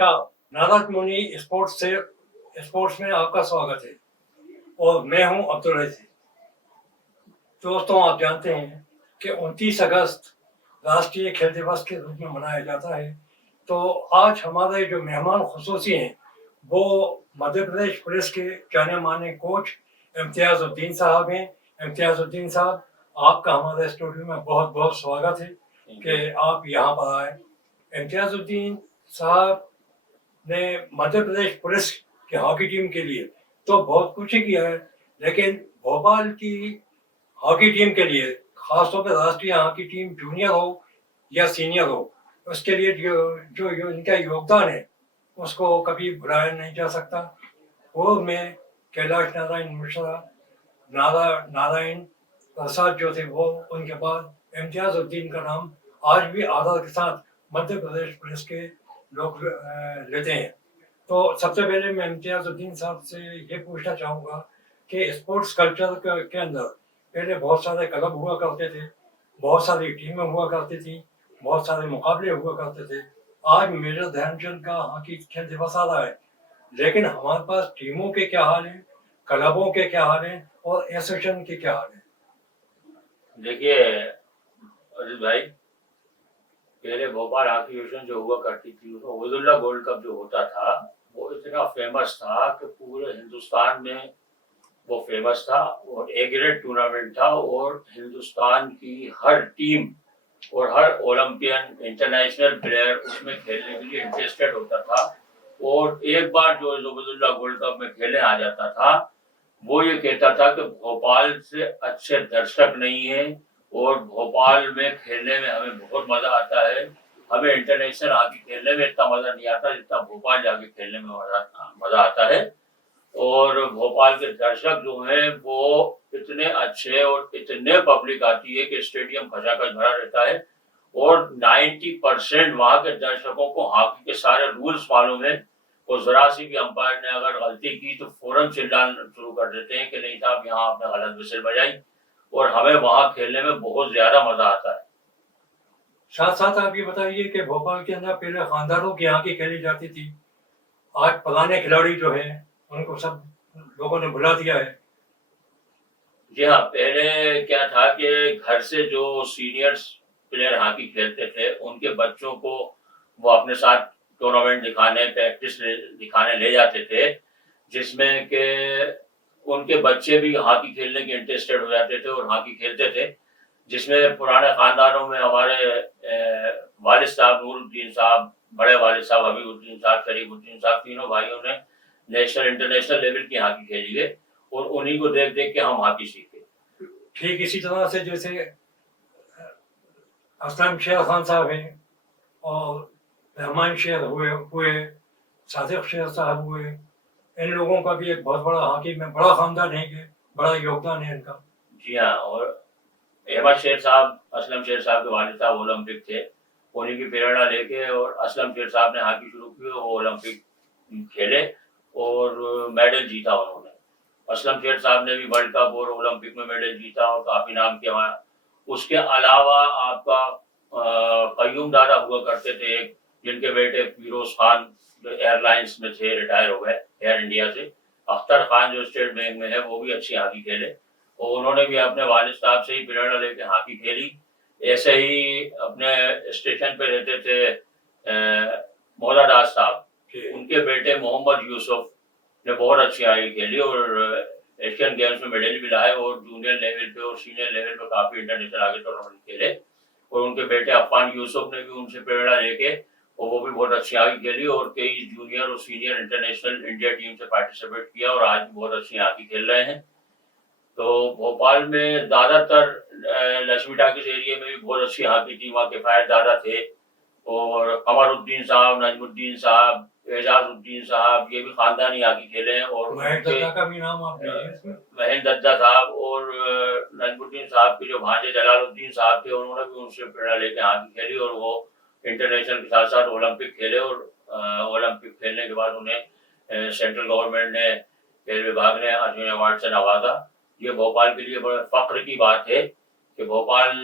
नमस्कार, नारद मुनि स्पोर्ट्स में आपका स्वागत है और मैं हूं अब्दुल रईस। दोस्तों, आप जानते हैं कि 29 अगस्त राष्ट्रीय खेल दिवस के रूप में मनाया जाता है। तो आज हमारे जो मेहमान खुसूसी हैं वो मध्य प्रदेश पुलिस के जाने माने कोच इम्तियाजुद्दीन साहब हैं। इम्तियाजुद्दीन साहब, आपका हमारे स्टूडियो में बहुत बहुत स्वागत है कि आप यहाँ पर आए। इम्तियाजुद्दीन साहब ने मध्य प्रदेश पुलिस की हॉकी टीम के लिए तो बहुत कुछ ही किया है, लेकिन भोपाल की हॉकी टीम के लिए, खासतौर पर राष्ट्रीय हॉकी टीम जूनियर हो या सीनियर हो, उसके लिए जो इनका योगदान है उसको कभी भुलाया नहीं जा सकता। वो मैं कैलाश नारायण मिश्रा, नारायण प्रसाद जो थे वो, उनके बाद इम्तियाजुद्दीन का नाम आज भी आदर के साथ मध्य प्रदेश पुलिस के लोग लेते हैं। तो सबसे पहले मैं इम्तियाजुद्दीन साहब से ये पूछना चाहूँगा कि स्पोर्ट्स कल्चर के अंदर पहले बहुत सारे क्लब हुआ करते थे, बहुत सारी टीमें हुआ करती थी, बहुत सारे मुकाबले हुआ करते थे। आज मेजर ध्यानचंद का हॉकी खेल दिवस आ रहा है, लेकिन हमारे पास टीमों के क्या हाल है, क्लबों के क्या हाल है और एसोसिएशन के क्या हाल है? देखिए अजीत भाई, पहले भोपाल हॉकी एसोसिएशन जो हुआ करती थी उसमें उबैदुल्ला गोल्ड कप जो होता था वो इतना फेमस था कि पूरे हिंदुस्तान में वो फेमस था और ए ग्रेड टूर्नामेंट था और हिंदुस्तान की हर टीम और हर ओलंपियन इंटरनेशनल प्लेयर उसमें खेलने के लिए इंटरेस्टेड होता था। और एक बार जो उबैदुल्ला गोल्ड कप में खेलने आ जाता था वो ये कहता था कि भोपाल से अच्छे दर्शक नहीं है और भोपाल में खेलने में हमें बहुत मजा आता है। हमें इंटरनेशनल हॉकी खेलने में इतना मजा नहीं आता जितना भोपाल जाके खेलने में मजा आता है। और भोपाल के दर्शक जो हैं वो इतने अच्छे और इतने पब्लिक आती है कि स्टेडियम खचाखच भरा रहता है और 90% वहां के दर्शकों को हॉकी के सारे रूल्स मालूम है। और जरा सी भी अंपायर ने अगर गलती की तो फौरन चिल्लाना शुरू कर देते हैं कि नहीं साहब यहाँ आपने गलत विसल बजाई। और हमें वहां खेलने में बहुत ज्यादा मजा आता है। साथ साथ आप ये बताइए कि भोपाल के अंदर पहले खानदानों की हॉकी खेली जाती थी, आज पुराने खिलाड़ी जो हैं उनको सब लोगों ने भुला दिया है। जी हाँ, पहले क्या था कि घर से जो सीनियर्स प्लेयर हॉकी खेलते थे उनके बच्चों को वो अपने साथ टूर्नामेंट दिखाने, प्रैक्टिस दिखाने ले जाते थे, जिसमें के उनके बच्चे भी हॉकी खेलने के इंटरेस्टेड हो जाते थे और हॉकी खेलते थे। जिसमें पुराने खानदानों में हमारे वालिद साहब नूरुद्दीन साहब, बड़े वालिद साहब हबीबुद्दीन साहब, शरीफुद्दीन साहब, तीनों भाइयों ने नेशनल इंटरनेशनल लेवल की हॉकी खेली है और उन्हीं को देख देख के हम हॉकी सीखे। ठीक इसी तरह से जैसे असलम शेर खान साहब हैं और रहमान शेर हुए सादिक शेर साहब हुए, इन लोगों का भी एक बहुत बड़ा हॉकी में बड़ा खानदान है, कि बड़ा योगदान है इनका। जी हाँ, और अहमद शेर साहब, असलम शेर साहब के वालिद साहब ओलंपिक थे, उन्हीं की प्रेरणा लेके और असलम शेर साहब ने हॉकी शुरू की, वो ओलंपिक खेले और मेडल जीता उन्होंने। असलम शेर साहब ने भी वर्ल्ड कप और ओलंपिक में मेडल जीता और काफी नाम किया। उसके अलावा आपका कयूम दादा हुआ करते थे, जिनके बेटे फिरोज खान जो एयरलाइंस में थे, रिटायर हो गए एयर इंडिया से। अख्तर खान जो स्टेट बैंक में है वो भी अच्छी हॉकी खेले और उन्होंने भी अपने वालिद साहब से ही प्रेरणा लेकर हॉकी खेली। ऐसे ही अपने स्टेशन पे रहते थे मौला दास साहब, उनके बेटे मोहम्मद यूसुफ ने बहुत अच्छी हॉकी खेली और एशियन गेम्स में मेडल भी लाए और जूनियर लेवल पे और सीनियर लेवल पे काफी इंटरनेशनल आगे टूर्नामेंट खेले। और उनके बेटे अफान यूसुफ ने भी उनसे प्रेरणा लेके और वो भी बहुत अच्छी हॉकी खेली और कई जूनियर और सीनियर इंटरनेशनल इंडिया टीम से पार्टिसिपेट किया और आज बहुत अच्छी हॉकी खेल रहे हैं। तो भोपाल में ज्यादातर लक्ष्मी टाकिस एरिया में भी बहुत अच्छी हॉकी टीम, वहाँ किफायत दादा थे और कमरुद्दीन साहब, नजमुद्दीन साहब, एजाजुद्दीन साहब, ये भी खानदानी हॉकी खेले हैं। और महेंद्र दत्ता का भी नाम आपने लिया इसमें? महेंद्र दत्ता साहब और नजमुद्दीन साहब के जो भांजे जलालुद्दीन साहब थे, उन्होंने भी उनसे प्रेरणा लेकर हॉकी खेली और वो इंटरनेशनल के साथ साथ ओलंपिक खेले और ओलंपिक खेलने के बाद उन्हें सेंट्रल गवर्नमेंट ने, खेल विभाग ने अर्जुन अवार्ड से नवाजा। ये भोपाल के लिए बड़े फख्र की बात है कि भोपाल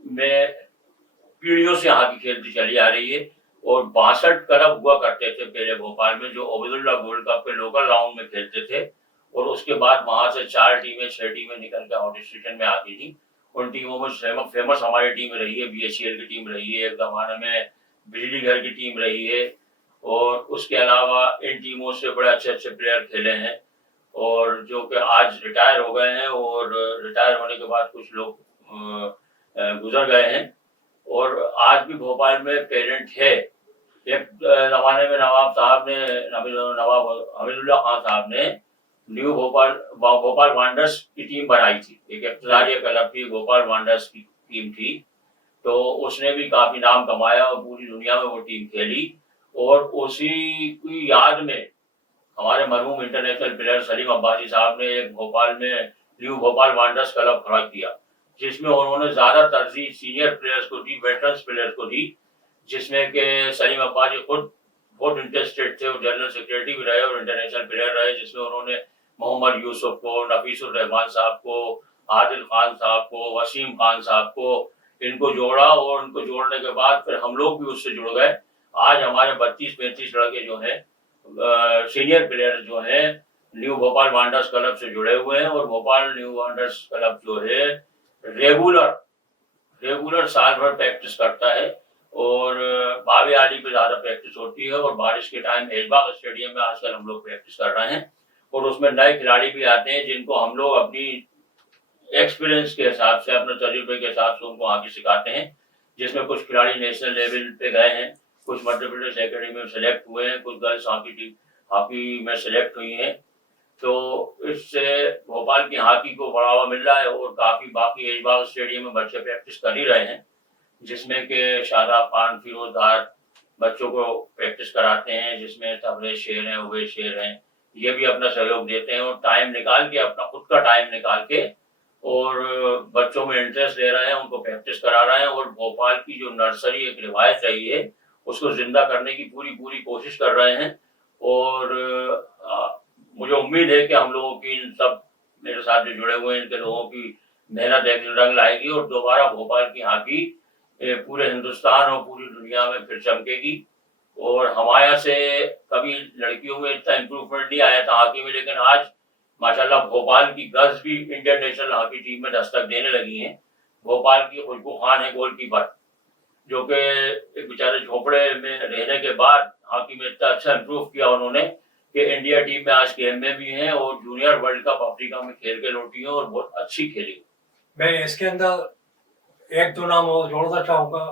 में पीढ़ियों से हॉकी खेलती चली आ रही है और 62 क्लब हुआ करते थे पहले भोपाल में, जो ओबेदुल्ला गोल्ड कप के लोकल राउंड में खेलते थे। और उसके बाद वहां से 4 टीमें 6 टीमें निकल के आउट स्टेशन में आती थी। उन टीमों में फेमस हमारी टीम रही है, BHCL की टीम रही है, एक जमाने में बिजली घर की टीम रही है। और उसके अलावा इन टीमों से बड़े अच्छे अच्छे प्लेयर खेले हैं, और जो कि आज रिटायर हो गए हैं, और रिटायर होने के बाद कुछ लोग गुजर गए हैं। और आज भी भोपाल में पेरेंट है। एक जमाने में नवाब साहब ने, नवाब हमीदुल्ला खान साहब ने न्यू भोपाल वांडर्स की टीम बनाई थी। एक इब्तदाई क्लब थी, भोपाल वांडर्स की टीम थी। तो उसने भी काफी नाम कमाया और पूरी दुनिया में वो टीम खेली। और उसी की याद में हमारे मरहूम इंटरनेशनल प्लेयर सलीम अब्बासी साहब ने एक भोपाल में न्यू भोपाल वांडर्स क्लब खड़ा किया, जिसमें उन्होंने ज्यादा तरजीह सीनियर प्लेयर्स को दी, वेटरन्स प्लेयर्स को दी, जिसमें के सलीम अब्बासी खुद बहुत इंटरेस्टेड थे और जनरल सेक्रेटरी भी रहे और इंटरनेशनल प्लेयर रहे, जिसमें उन्होंने मोहम्मद यूसुफ को, नफीसुर रहमान साहब को, आदिल खान साहब को, वसीम खान साहब को, इनको जोड़ा। और उनको जोड़ने के बाद फिर हम लोग भी उससे जुड़ गए। आज हमारे 32-35 लड़के जो हैं सीनियर प्लेयर जो हैं न्यू भोपाल वांडर्स क्लब से जुड़े हुए हैं। और भोपाल न्यू वांडर्स क्लब जो है रेगुलर साल भर प्रैक्टिस करता है, और बावी आली पे ज्यादा प्रैक्टिस होती है। और बारिश के टाइम ऐशबाग स्टेडियम में आजकल हम लोग प्रैक्टिस कर रहे हैं, और उसमें नए खिलाड़ी भी आते हैं, जिनको हम लोग अपनी एक्सपीरियंस के हिसाब से, अपने तजुर्बे के हिसाब से उनको आगे सिखाते हैं। जिसमें कुछ खिलाड़ी नेशनल लेवल पे गए हैं, कुछ मध्य प्रदेश एकेडमी में सेलेक्ट हुए हैं, कुछ गर्ल्स हॉकी में सेलेक्ट हुई हैं। तो इससे भोपाल की हॉकी को बढ़ावा मिल रहा है, और काफी बाकी ऐशबाग स्टेडियम में बच्चे प्रैक्टिस कर ही रहे हैं, जिसमें के शादाब खान, फिरोजदार बच्चों को प्रैक्टिस कराते हैं, जिसमें तबरेज शेर हैं, उवैस शेर हैं, ये भी अपना सहयोग देते हैं। और टाइम निकाल के, अपना खुद का टाइम निकाल के, और बच्चों में इंटरेस्ट ले रहे हैं, उनको प्रैक्टिस करा रहे हैं। और भोपाल की जो नर्सरी एक रिवायत रही है, उसको जिंदा करने की पूरी कोशिश कर रहे हैं। और मुझे उम्मीद है कि हम लोगों की, इन सब मेरे साथ जो जुड़े हुए हैं इनके लोगों की मेहनत एक रंग लाएगी, और दोबारा भोपाल की हॉकी पूरे हिंदुस्तान और पूरी दुनिया में फिर चमकेगी। और हमारे से कभी लड़कियों में इतना इम्प्रूवमेंट नहीं आया था हॉकी में, लेकिन आज माशाल्लाह भोपाल की गर्ल्स भी इंडियन नेशनल हॉकी टीम में दस्तक देने लगी हैं। भोपाल की खुशबू खान है गोलकीपर, जो कि एक बेचारे झोपड़े में रहने के बाद हॉकी में इतना अच्छा इम्प्रूव किया उन्होंने कि इंडिया टीम में आज गेम में भी हैं, और जूनियर वर्ल्ड कप अफ्रीका में खेल के लौटी है और बहुत अच्छी खेली। मैं इसके अंदर एक दो नाम और जोड़ना चाहूँगा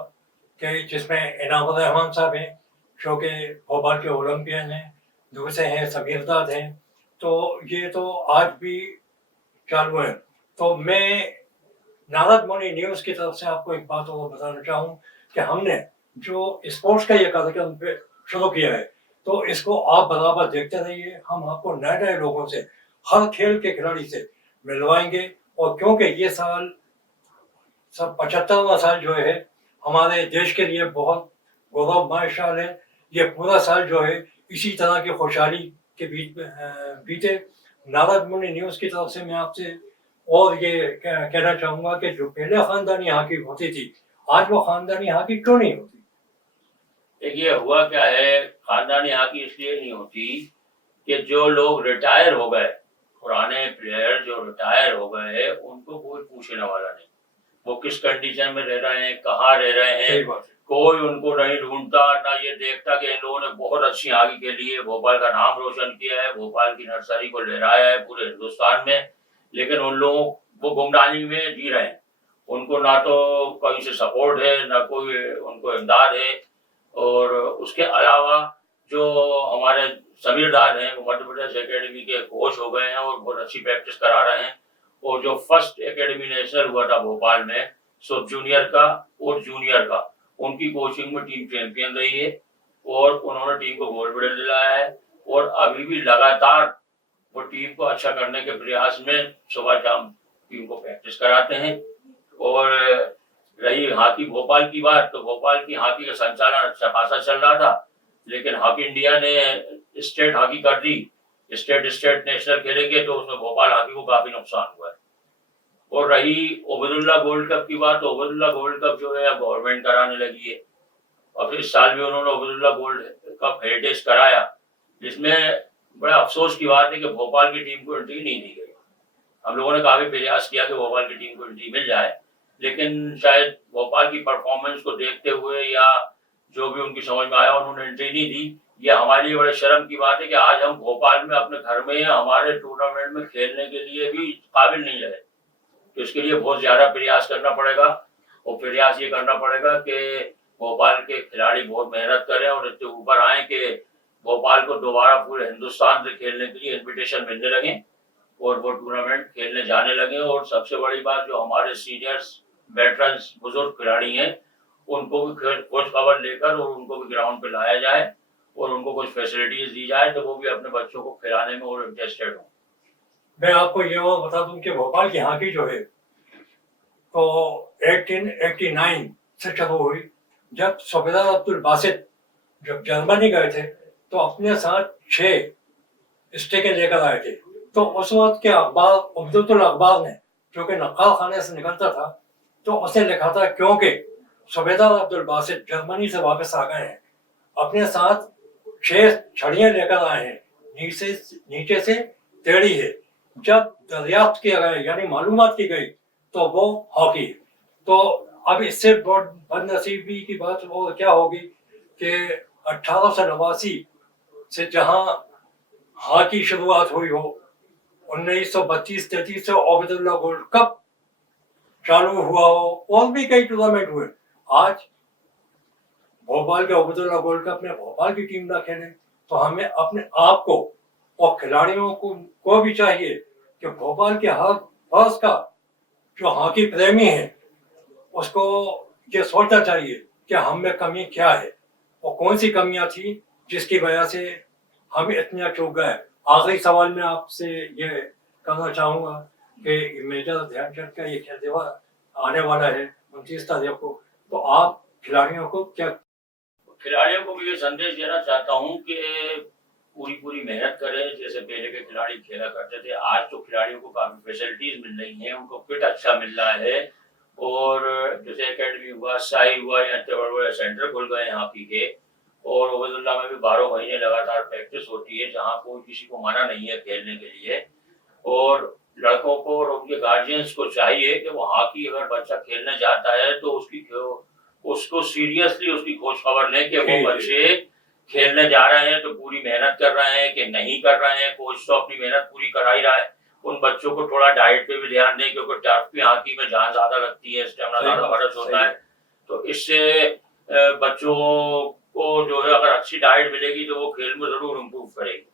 कि जिसमें इनामुर रहमान साहब हैं, जो कि भोपाल के ओलंपियन हैं, दूसरे हैं समीरदाद हैं। तो ये तो आज भी चालू है। तो मैं नारद मुनि न्यूज़ की तरफ से आपको एक बात और बताना चाहूँ कि हमने जो स्पोर्ट्स का ये कार्यक्रम शुरू किया है, तो इसको आप बराबर देखते रहिए। हम आपको नए नए लोगों से, हर खेल के खिलाड़ी से मिलवाएंगे। और क्योंकि ये साल सब 75वां साल जो है हमारे देश के लिए बहुत गौरवमय साल है। ये पूरा साल जो है इसी तरह की खुशहाली के बीच में बीते। नारद मुनि न्यूज़ की तरफ से मैं आपसे और ये कहना चाहूँगा कि जो पहले खानदानी हॉकी होती थी, आज वो खानदानी हॉकी क्यों नहीं होती? देखिए, हुआ क्या है, खानदानी हॉकी इसलिए नहीं होती कि जो लोग रिटायर हो गए, पुराने प्लेयर जो रिटायर हो गए, उनको कोई पूछने वाला नहीं। वो किस कंडीशन में रह रहे हैं, कहाँ रह रहे हैं, कोई उनको नहीं ढूंढता, ना ये देखता कि इन लोगों ने बहुत अच्छी हॉकी के लिए भोपाल का नाम रोशन किया है, भोपाल की नर्सरी को लहराया है पूरे हिंदुस्तान में। लेकिन उन लोगों वो गुमनाही में जी रहे हैं, उनको ना तो कहीं से सपोर्ट है, ना कोई उनको इमदाद है। और उसके अलावा जो हमारे समीरदार हैं, वो मध्य प्रदेश एकेडमी के कोच हो गए हैं और बहुत अच्छी प्रैक्टिस करा रहे हैं। और जो फर्स्ट एकेडमी नेशनल हुआ था भोपाल में, सब जूनियर का और जूनियर का, उनकी कोचिंग में टीम चैंपियन रही है, और उन्होंने टीम को गोल्ड मेडल दिलाया है। और अभी भी लगातार वो टीम को अच्छा करने के प्रयास में सुबह शाम टीम को प्रैक्टिस कराते हैं। और रही हॉकी भोपाल की बात, तो भोपाल की हॉकी का संचालन अच्छा खासा चल रहा था, लेकिन हॉकी इंडिया ने स्टेट हॉकी कर दी, स्टेट नेशनल खेलेंगे, तो उसमें भोपाल हॉकी को काफी नुकसान हुआ है। और रही ओबेदुल्ला गोल्ड कप की बात, तो ओबेदुल्ला गोल्ड कप जो है अब गवर्नमेंट कराने लगी है, और फिर इस साल भी उन्होंने उबैदुल्ला गोल्ड कप हेरिटेज कराया, जिसमें बड़ा अफसोस की बात है कि भोपाल की टीम को एंट्री नहीं दी गई। हम लोगों ने काफी प्रयास किया कि भोपाल की टीम को एंट्री मिल जाए, लेकिन शायद भोपाल की परफॉर्मेंस को देखते हुए या जो भी उनकी समझ में आया उन्होंने एंट्री नहीं दी। ये हमारे लिए बड़े शर्म की बात है कि आज हम भोपाल में अपने घर में हमारे टूर्नामेंट में खेलने के लिए भी काबिल नहीं रहे। तो इसके लिए बहुत ज्यादा प्रयास करना पड़ेगा, और प्रयास ये करना पड़ेगा कि भोपाल के खिलाड़ी बहुत मेहनत करें और इतने ऊपर आए कि भोपाल को दोबारा पूरे हिंदुस्तान से खेलने के लिए इन्विटेशन मिलने लगे और वो टूर्नामेंट खेलने जाने लगे। और सबसे बड़ी बात, जो हमारे सीनियर्स वेटरन्स बुजुर्ग खिलाड़ी हैं, उनको भी खोज खबर लेकर और उनको भी ग्राउंड पे लाया जाए और उनको कुछ फैसिलिटीज दी जाए, तो वो भी अपने बच्चों को खिलाने में और इंटरेस्टेड हो। मैं आपको ये बात बता दूं कि भोपाल की हॉकी जो है तो 1889 से शुरू हुई। जब सूबेदार अब्दुल बासित जब जर्मनी गए थे तो अपने साथ 6 स्टिकें लेकर आए थे। तो उस वक्त के अखबार उबैदुल अखबार ने, जो कि नक्काल खाने से निकलता था, तो उसे लिखा था क्योंकि सूबेदार अब्दुल बासित जर्मनी से वापस आ गए हैं, अपने साथ 6 छड़ियां लेकर आए हैं, नीचे से टेढ़ी है। जब दरियाफ्त किया गया यानी मालूमात की गई तो वो हॉकी। तो अब इससे बहुत बदनसीबी की बात वो क्या होगी कि 1889 से जहां हॉकी शुरुआत हुई हो, 1932-33 से उबैदुल्ला गोल्ड कप चालू हुआ हो और भी कई टूर्नामेंट हुए, आज भोपाल के उबैदुल्ला गोल्ड कप में भोपाल की टीम ना खेले तो हमें अपने आप को और खिलाड़ियों को भी चाहिए कि भोपाल के हर वर्ष का जो हॉकी प्रेमी है उसको ये सोचना चाहिए कि हम में कमी क्या है और कौन सी कमियां थी जिसकी वजह से हम इतने चूक गए। आखिरी सवाल मैं आपसे ये करना चाहूंगा कि मेजर ध्यानचंद का ये खेल दिवस आने वाला है 29 तारीख को, तो आप खिलाड़ियों को भी ये संदेश देना चाहता हूँ कि पूरी मेहनत करें। जैसे पहले के खिलाड़ी खेला करते थे, आज तो खिलाड़ियों को काफी फैसिलिटीज मिल रही हैं, उनको किट अच्छा मिल रहा है, और जैसे एकेडमी हुआ, साई हुआ, या इतने बड़े बड़े सेंटर खुल गए हॉकी के, और उबैदुल्ला में भी 12 महीने लगातार प्रैक्टिस होती है, जहाँ कोई किसी को मना नहीं है खेलने के लिए। और लड़कों को और उनके गार्जियंस को चाहिए कि वो हॉकी अगर बच्चा खेलने जाता है तो उसको सीरियसली उसकी खोज खबर लें कि वो बच्चे खेलने जा रहे हैं तो पूरी मेहनत कर रहे हैं कि नहीं कर रहे हैं। कोच तो अपनी मेहनत पूरी करा ही रहा है, उन बच्चों को थोड़ा डाइट पे भी ध्यान दें, क्योंकि टर्फ पे हॉकी में जान ज्यादा लगती है, स्टेमिना ज्यादा खर्च होता है। तो इससे बच्चों को जो है अगर अच्छी डाइट मिलेगी तो वो खेल में जरूर इम्प्रूव करेगी।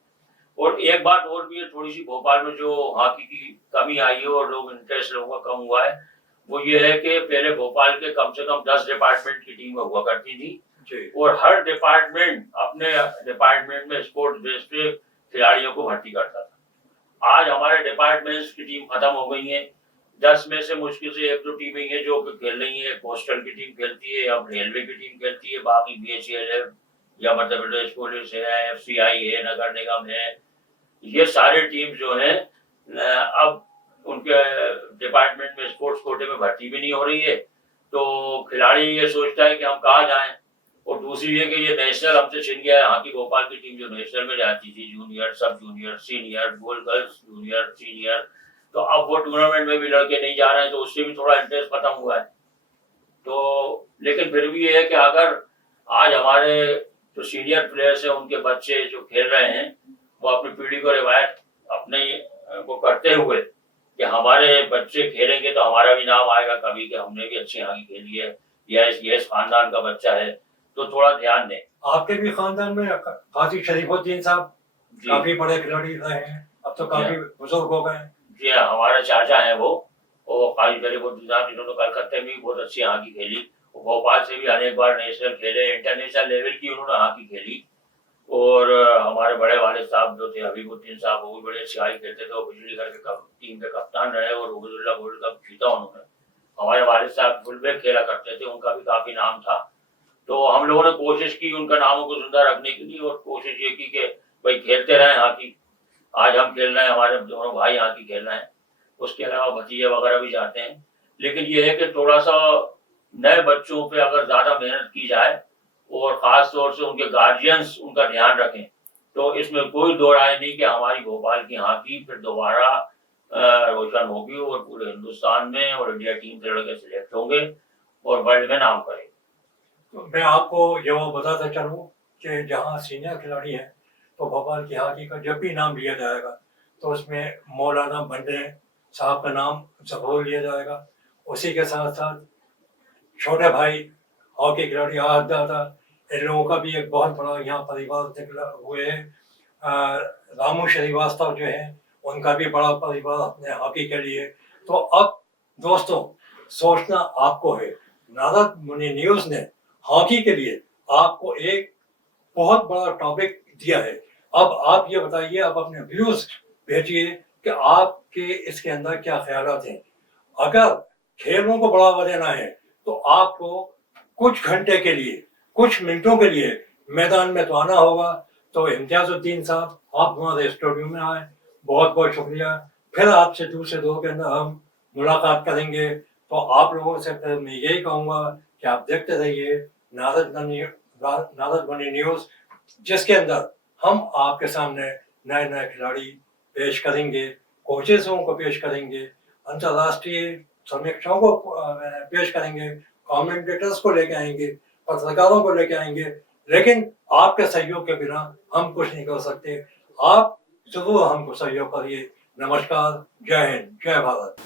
और एक बात और भी है, थोड़ी सी भोपाल में जो हॉकी की कमी आई है और लोग इंटरेस्ट लोगों का कम हुआ है, वो ये है कि पहले भोपाल के कम से कम 10 डिपार्टमेंट की टीमें हुआ करती थी, और हर डिपार्टमेंट अपने डिपार्टमेंट में स्पोर्ट्स बेस पे खिलाड़ियों को भर्ती करता था। आज हमारे डिपार्टमेंट्स की टीम खत्म हो गई है। 10 में से मुश्किल से 1-2 टीमें हैं जो खेल रही है। पोस्टल की टीम खेलती है, अब रेलवे की टीम खेलती है, बाकी BHEL या मध्य प्रदेश पुलिस है, FCI है, नगर निगम है, ये सारे टीम जो है अब उनके डिपार्टमेंट में स्पोर्ट्स कोटे में भर्ती भी नहीं हो रही है। तो खिलाड़ी ये सोचता है कि हम कहाँ जाएं। और दूसरी है कि ये नेशनल हमसे छिन गया है। हॉकी भोपाल की टीम जो नेशनल में जाती थी, जूनियर, सब junior, senior, girls junior, senior, तो अब वो टूर्नामेंट में भी लड़के नहीं जा रहे हैं, तो उससे भी थोड़ा इंटरेस्ट खत्म हुआ है। तो लेकिन फिर भी ये है कि अगर आज हमारे जो सीनियर प्लेयर्स हैं उनके बच्चे जो खेल रहे हैं, वो अपनी पीढ़ी को रिवायत अपने को करते हुए कि हमारे बच्चे खेलेंगे तो हमारा भी नाम आएगा कभी कि हमने भी अच्छी हॉकी खेली है, या इस खानदान का बच्चा है, तो थोड़ा ध्यान दें। आपके भी खानदान में काजी शरीफुद्दीन साहब काफी बड़े खिलाड़ी रहे हैं, अब तो काफी बुजुर्ग हो गए। जी हाँ, हमारे चाचा हैं वो काजी शरीफुद्दीन साहब, जिन्होंने कलकत्ते में भी बहुत अच्छी हॉकी खेली, भोपाल से भी अनेक बार नेशनल खेले, इंटरनेशनल लेवल की उन्होंने हॉकी खेली। और हमारे बड़े वालिद साहब जो थे हबीबुद्दीन साहब, वो भी बड़े अच्छी हॉकी खेलते थे, वो बिजली घर के टीम के कप्तान रहे और उबैदुल्ला गोल्ड कप जीता उन्होंने। हमारे वालिद साहब फुलबैक खेला करते थे, उनका भी काफी नाम था। तो हम लोगों ने कोशिश की उनका नामों को जिंदा रखने के लिए, और कोशिश ये की कि भाई खेलते रहे हॉकी। आज हम खेल रहे हैं, हमारे दोनों भाई हॉकी खेल रहे हैं, उसके अलावा भतीजे वगैरह भी जाते हैं। लेकिन ये है कि थोड़ा सा नए बच्चों पे अगर ज्यादा मेहनत की जाए और ख़ास तौर से उनके गार्जियंस उनका ध्यान रखें। तो इसमें कोई दो राय नहीं कि हमारी भोपाल की हॉकी फिर दोबारा रोशन होगी और पूरे हिंदुस्तान में और इंडिया टीम से लड़के सिलेक्ट होंगे और वर्ल्ड में नाम करेंगे। तो मैं आपको ये वो बताता चलूँ कि जहाँ सीनियर खिलाड़ी हैं तो भोपाल की हॉकी का जब भी नाम लिया जाएगा तो उसमें मौलाना बंडे साहब का नाम ज़रूर लिया जाएगा। उसी के साथ साथ छोटे भाई हॉकी खिलाड़ी आज दादा, इन लोगों का भी एक बहुत बड़ा यहाँ परिवार निकला हुए है। रामू श्रीवास्तव जो है उनका भी बड़ा परिवार अपने हॉकी के लिए। तो अब दोस्तों सोचना आपको है। नारद मुनि न्यूज़ ने हॉकी के लिए आपको एक बहुत बड़ा टॉपिक दिया है। अब आप ये बताइए, आप अपने व्यूज भेजिए कि आपके इसके अंदर क्या ख्यालात हैं। अगर खेलों को बढ़ावा देना है तो आपको कुछ घंटे के लिए, कुछ मिनटों के लिए मैदान में तो आना होगा। तो इम्तियाजुद्दीन साहब, आप हमारे स्टूडियो में आए, बहुत बहुत शुक्रिया। फिर आपसे दूसरे दौर के अंदर हम मुलाकात करेंगे। तो आप लोगों से फिर मैं यही कहूँगा कि आप देखते रहिए नारद मनी न्यूज़, जिसके अंदर हम आपके सामने नए नए खिलाड़ी पेश करेंगे, कोचेसों को पेश करेंगे, अंतर्राष्ट्रीय समीक्षकों को पेश करेंगे, कमेंटेटर्स को लेके आएंगे, पत्रकारों को लेके आएंगे। लेकिन आपके सहयोग के बिना हम कुछ नहीं कर सकते। आप जरूर हमको सहयोग करिए। नमस्कार, जय हिंद, जय भारत।